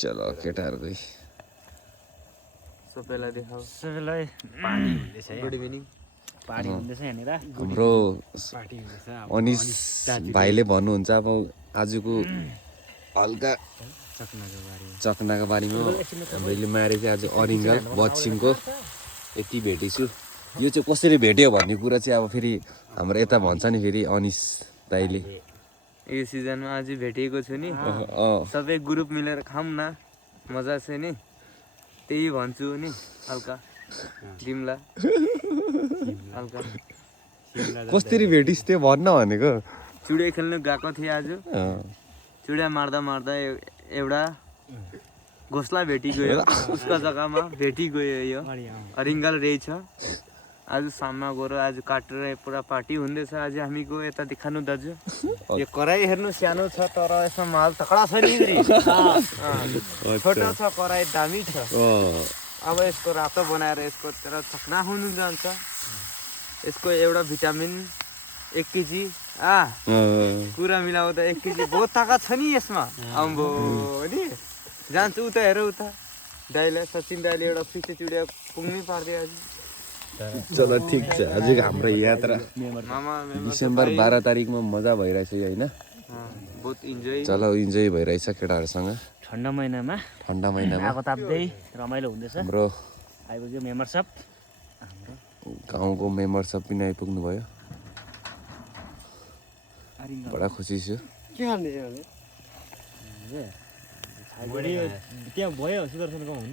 चलो केटाहरु गई सबैलाई देखाऊ सबैलाई गुड इभिनिङ पार्टी हुँदैछ यहाँनिर हाम्रो अनिस भाइले भन्नुहुन्छ अब आजको हल्का चकनाको बारीमा हामीले मारे चाहिँ आज अरिङ्गल बच्चिङको यति भेटेछु यो चाहिँ कसरी भेट्यो भन्ने कुरा चाहिँ अब फेरि हाम्रो यता भन्छ नि फेरि अनिस दाइले यो सिजनमा आज भेटिएको छु नि सबै ग्रुप मिलेर खाऊँ न मजा छ नि त्यही भन्छु नि हल्का जिम्ला हल्का कसरी भेटिस् त्यो भन्न भनेको चुडे खेल्नु गएको थिएँ आज चुडा मार्दा मार्दा एउटा घोसला भेटिगयो उसको जग्गामा भेटिगयो यो अरिङ्गल रहेछ आज साममा गएर आज काटेर पुरा पार्टी हुँदैछ आज हामीको यता देखाउनु दाजु यो कराई हेर्नु सानो छ तर यसमा माल तकडा छ नि छोटो छ कराई दामी छ अब यसको रातो बनाएर यसको तर चकना हुनु जान्छ यसको एउटा भिटामिन 1 केजी कुरा मिलाउँदा 1 केजी बहुत ताकत छ नि यसमा अम्बो नि जान्छु उता हेर उता दाइले सचिन दाइले एउटा फिसे चुडिया पुग्नै पार्दै आज चलो ठिक छ आजको हाम्रो यात्रा डिसेम्बर 12 तारिकमा मजा भइरहेछ होइन बहुत इन्जोय चलो इन्जोय भइरहेछ केटाहरूसँग ठन्डा महिनामा आगो ताप्दै रमाइलो हुँदैछ हाम्रो आइपुग्यो मेम्बरसिप गाउँको मेम्बरसिप पनि आइपुग्नु भयो बडा खुसी छु के खाँदैछ भने त्यहाँ भयो सुदर्शनको